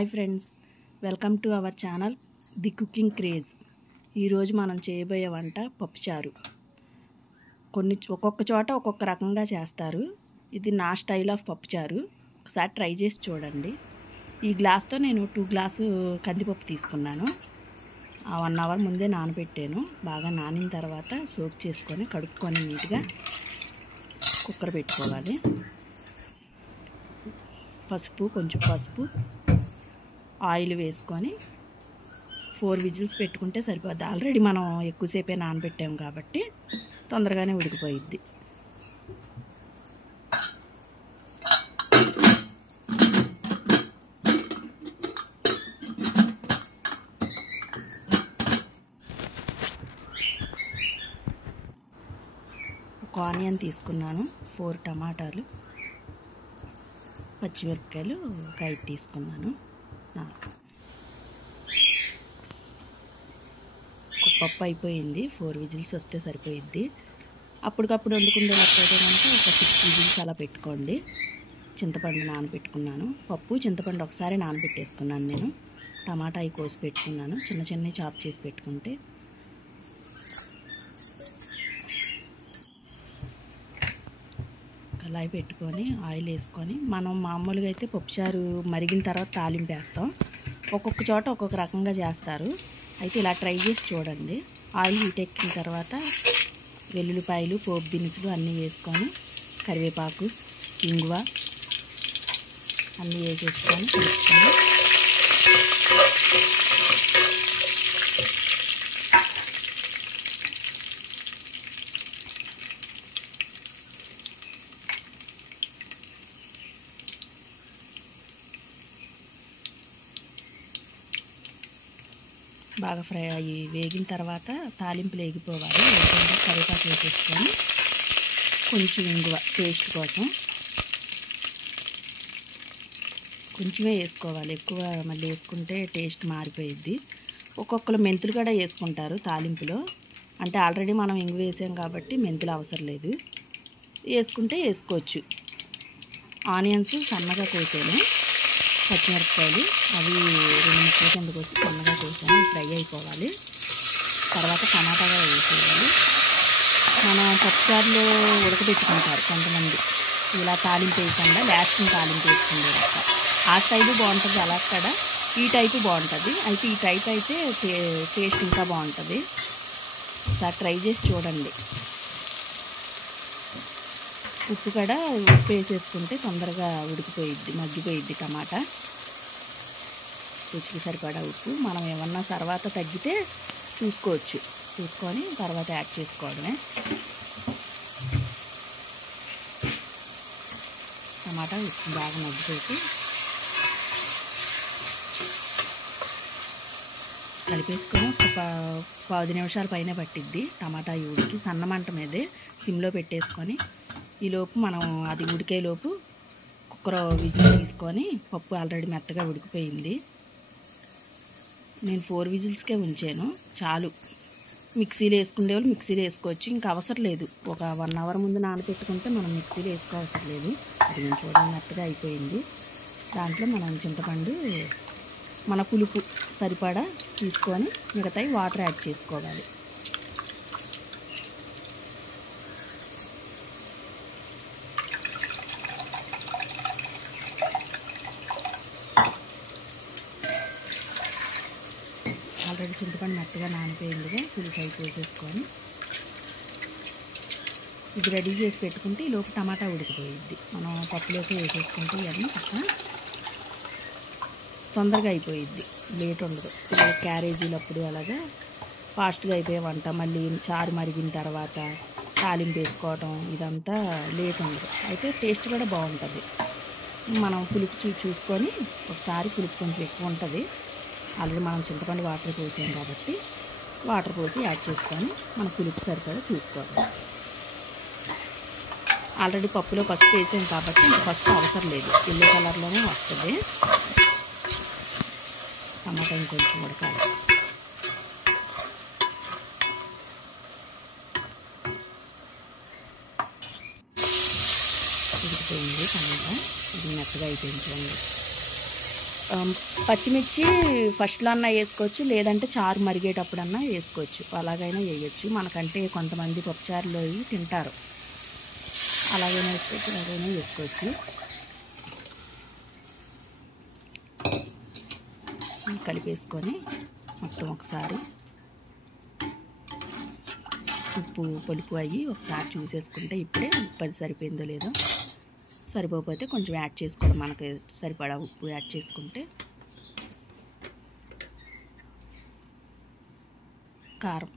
Hi friends, welcome to our channel the cooking craze. ఈరోజు మనం చేయబోయే వంట పప్పుచారు. ఒక్కొక్క చోట ఒక్కొక్క రకంగా చేస్తారు. ఇది నా స్టైల్ ఆఫ్ పప్పుచారు. ఒకసారి ట్రై చేసి చూడండి. ఈ గ్లాస్తో నేను 2 గ్లాసు కందిపప్పు తీసుకున్నాను. 1 అవర్ ముందే నానబెట్టాను. బాగా నానిన తర్వాత సోక్ చేసుకొని కడుక్కొని నీట్గా కుక్కర్ పెట్టుకోవాలి. కొంచెం పసుపు ఆయిల్ వేసుకొని 4 విజిల్స్ పెట్టుకుంటే సరిపోద్ది. ఆల్రెడీ మనం ఎక్కువసేపే నానబెట్టాము కాబట్టి తొందరగానే ఉడికిపోయిద్ది. ఒక ఆనియన్ తీసుకున్నాను, 4 టమాటాలు, పచ్చిమిరపకాయలు ఒక 5 తీసుకున్నాను. పప్పు అయిపోయింది. 4 విజిల్స్ వస్తే సరిపోయిద్ది. అప్పటికప్పుడు వండుకుంటే లేకపోతే కనుక ఒక 6 విజిల్స్ అలా పెట్టుకోండి. చింతపండు నానబెట్టుకున్నాను. పప్పు చింతపండు ఒకసారి నానబెట్టేసుకున్నాను. నేను టమాటా అవి కోసి పెట్టుకున్నాను. చిన్న చిన్నవి చాప్ చేసి పెట్టుకుంటే కళాయి పెట్టుకొని ఆయిల్ వేసుకొని మనం మామూలుగా అయితే పప్పుచారు మరిగిన తర్వాత తాలింపు వేస్తాం. ఒక్కొక్క చోట ఒక్కొక్క రకంగా చేస్తారు. అయితే ఇలా ట్రై చేసి చూడండి. ఆయిల్ హీట్ ఎక్కిన తర్వాత వెల్లుల్లిపాయలు, పోపు దినుసులు అన్నీ వేసుకొని కరివేపాకు, ఇంగువ అన్నీ వేసేసుకొని కలుపుకొని బాగా ఫ్రై అయ్యి వేగిన తర్వాత తాలింపులు వేగిపోవాలి. కరివేపాకు వేసేసుకొని కొంచెం ఇంగువ టేస్ట్ కోసం కొంచెమే వేసుకోవాలి. ఎక్కువ మళ్ళీ వేసుకుంటే టేస్ట్ మారిపోయిద్ది. ఒక్కొక్కరు మెంతులు కూడా వేసుకుంటారు తాలింపులో. అంటే ఆల్రెడీ మనం ఇంగువ వేసాం కాబట్టి మెంతులు అవసరం లేదు. వేసుకుంటే వేసుకోవచ్చు. ఆనియన్స్ సన్నగా కోసాను. పచ్చిమిరపకాయలు అవి 2 ముక్కల కింద కోసి సన్నగా కోసాను. ఫ్రై అయిపోవాలి. తర్వాత టమాటాగా వేసేయాలి. మనం పప్పుచారులో ఉడకబెట్టుకుంటారు కొంతమంది. ఇలా తాలింపు వేయకుండా లాస్ట్ని తాలింపు వేసుకుంటారు. ఆ స్టైలు బాగుంటుంది. అలా కూడా ఈ టైపు బాగుంటుంది. అయితే ఈ టైప్ అయితే టేస్ట్ ఇంకా బాగుంటుంది. ఒకసారి ట్రై చేసి చూడండి. ఉప్పు కూడా వేసేసుకుంటే తొందరగా ఉడికిపోయిద్ది, మగ్గిపోయిద్ది టమాటా. రుచికి సరిపడా ఉప్పు. మనం ఏమన్నా తర్వాత తగ్గితే చూసుకొని తర్వాత యాడ్ చేసుకోవడమే. టమాటా ఉప్పు బాగా మగ్గిపోయి కలిపేసుకొని ఒక 10 నిమిషాల పైన పట్టిద్ది టమాటా ఉడికి. సన్న మంట మీదే సిమ్లో పెట్టేసుకొని ఈలోపు మనం అది ఉడికేలోపు కుక్కర్ విజిల్ తీసుకొని పప్పు ఆల్రెడీ మెత్తగా ఉడికిపోయింది. నేను 4 విజిల్స్కే ఉంచాను. చాలు. మిక్సీలో వేసుకునే వాళ్ళు మిక్సీలో వేసుకోవచ్చు. ఇంకా అవసరం లేదు. ఒక 1 అవర్ ముందు నానబెట్టుకుంటే మనం మిక్సీలో వేసుకోవసరం లేదు. అది నేను చూడండి మెత్తగా అయిపోయింది. దాంట్లో మనం చింతపండు మన పులుపు సరిపడా తీసుకొని మిగతాయి వాటర్ యాడ్ చేసుకోవాలి. ఆల్రెడీ చింతపండు మెత్తగా నానిపోయిందిగా పులుసు వేసేసుకొని ఇది రెడీ చేసి పెట్టుకుంటే ఈలోపు టమాటా ఉడికిపోయిద్ది. మనం పప్పులోకి వేసేసుకుంటే ఇవన్నీ పక్కన తొందరగా అయిపోయిద్ది. లేట్ ఉండదు. క్యారేజీలప్పుడు అలాగా ఫాస్ట్గా అయిపోయే వంట. మళ్ళీ చారు మరిగిన తర్వాత తాలింపు వేసుకోవడం ఇదంతా లేట్ ఉండదు. అయితే టేస్ట్ కూడా బాగుంటుంది. మనం పులుపు చూసుకొని ఒకసారి పులుపు కొంచెం ఎక్కువ ఉంటుంది. ఆల్రెడీ మనం చింతపండు వాటర్ పోసాం కాబట్టి వాటర్ పోసి యాడ్ చేసుకొని మన పులుపు సరిపడా చూసుకోవాలి. ఆల్రెడీ పప్పులో పసుపు వేసాం కాబట్టి ఇంకా పసుపు అవసరం లేదు. ఎల్లో కలర్లోనే వస్తుంది. టమాటా ఇంకొంచెం ఉడకాలి. ఉడికిపోయింది టమాటా. ఇది మెత్తగా అయిపోయింది చూడండి. పచ్చిమిర్చి ఫస్ట్లో అన్నా వేసుకోవచ్చు, లేదంటే చారు మరిగేటప్పుడన్నా వేసుకోవచ్చు, అలాగైనా వేయచ్చు. మనకంటే కొంతమంది పప్పుచారులో తింటారు, అలాగైనా వేసుకోవచ్చు, అలాగైనా వేసుకోవచ్చు. కలిపేసుకొని మొత్తం ఒకసారి ఉప్పు పులుపు అయ్యి ఒకసారి చూసేసుకుంటే ఇప్పుడే ఉప్పు అది సరిపోయిందో లేదో, సరిపోతే కొంచెం యాడ్ చేసుకోవడం, మనకి సరిపడా ఉప్పు యాడ్ చేసుకుంటే. కారం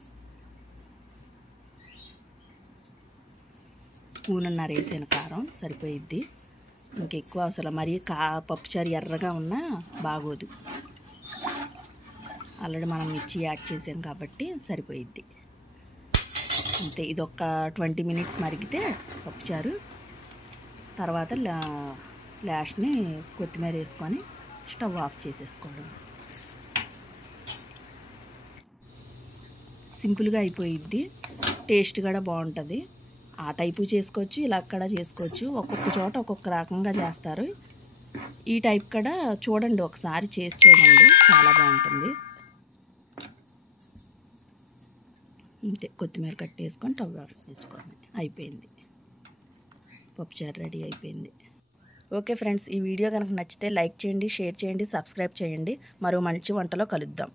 స్పూన్నర వేసిన కారం సరిపోయిద్ది, ఇంకెక్కువ అసలు మరీ పప్పుచారు ఎర్రగా ఉన్నా బాగోదు. ఆల్రెడీ మనం మిర్చి యాడ్ చేసాం కాబట్టి సరిపోయిద్ది. అంతే, ఇది ఒక 20 మినిట్స్ మరిగితే పప్పుచారు. తర్వాత లాస్ట్ని కొత్తిమీర వేసుకొని స్టవ్ ఆఫ్ చేసేసుకోవడం. సింపుల్గా అయిపోయిద్ది, టేస్ట్ కూడా బాగుంటుంది. ఆ టైపు చేసుకోవచ్చు, ఇలా కూడా చేసుకోవచ్చు, ఒక్కొక్క చోట ఒక్కొక్క రకంగా చేస్తారు. ఈ టైప్ కూడా చూడండి, ఒకసారి చేసి చూడండి, చాలా బాగుంటుంది. అంతే, కొత్తిమీర కట్టేసుకొని స్టవ్ ఆఫ్ చేసుకోండి, అయిపోయింది, పప్పుచారు రెడీ అయిపోయింది. ఓకే ఫ్రెండ్స్, ఈ వీడియో కనుక నచ్చితే లైక్ చేయండి, షేర్ చేయండి, సబ్స్క్రైబ్ చేయండి. మరో మంచి వంటలో కలుద్దాం.